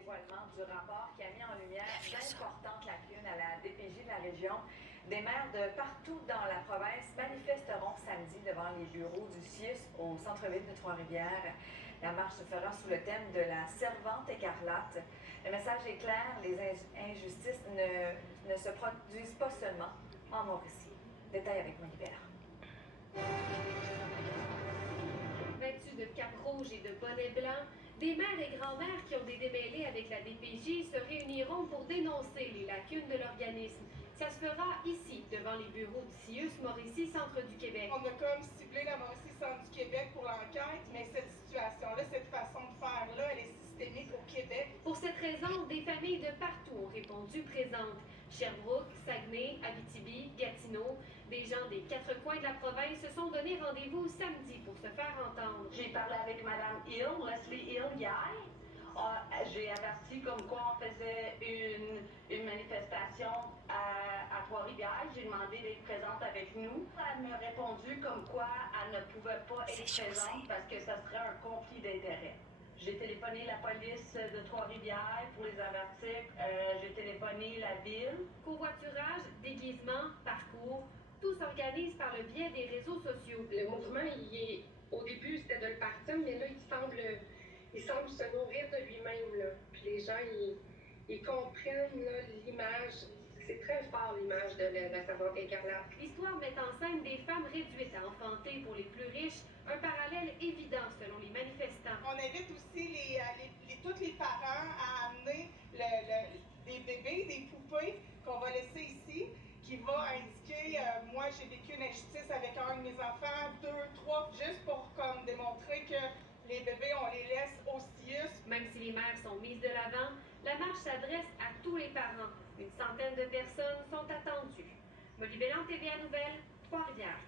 dévoilement du rapport qui a mis en lumière d'importantes lacunes à la DPJ de la région. Des maires de partout dans la province manifesteront samedi devant les bureaux du CIUS au centre-ville de Trois-Rivières. La marche se fera sous le thème de la servante écarlate. Le message est clair, les injustices ne se produisent pas seulement en Mauricie. Détail avec Monique Bellard. Vêtus de cap rouge et de bonnets blancs, des mères et grands-mères qui ont des démêlés avec la DPJ se réuniront pour dénoncer les lacunes de l'organisme. Ça se fera ici, devant les bureaux du CIUS Mauricie Centre du Québec. On a comme ciblé la Mauricie Centre du Québec pour l'enquête, mais cette situation-là, cette façon de faire-là, elle est systémique au Québec. Pour cette raison, des familles de partout ont répondu présentes. Sherbrooke, Saguenay, Abitibi, Gatineau, des gens des quatre coins de la province se sont donné rendez-vous samedi pour se faire entendre. J'ai parlé avec Mme Hill, Leslie Hill, hier. J'ai averti comme quoi on faisait une manifestation à Trois-Rivières. J'ai demandé d'être présente avec nous. Elle m'a répondu comme quoi elle ne pouvait pas être présente parce que ça serait un conflit d'intérêts. J'ai téléphoné la police de Trois-Rivières pour les avertir. J'ai téléphoné la ville. Covoiturage, déguisement, parcours, tout s'organise par le biais des réseaux sociaux. Le mouvement, au début, c'était de le partir, mais là, il semble se nourrir de lui-même. Là. Puis les gens, ils comprennent là, l'image. C'est très fort, l'image de la servante écarlate. L'histoire met en scène des femmes réduites à enfanter pour les plus riches, un parallèle évident selon les manifestants. On invite aussi tous les parents à amener des bébés, des poupées qu'on va laisser ici, qui va indiquer, moi j'ai vécu une injustice avec un de mes enfants, 2, 3, juste pour comme démontrer que les bébés, on les laisse au CIUS. Même si les mères sont mises de l'avant, la marche s'adresse à tous les parents. Une centaine de personnes sont attendues. Molly Belland, TVA Nouvelles, Trois-Rivières.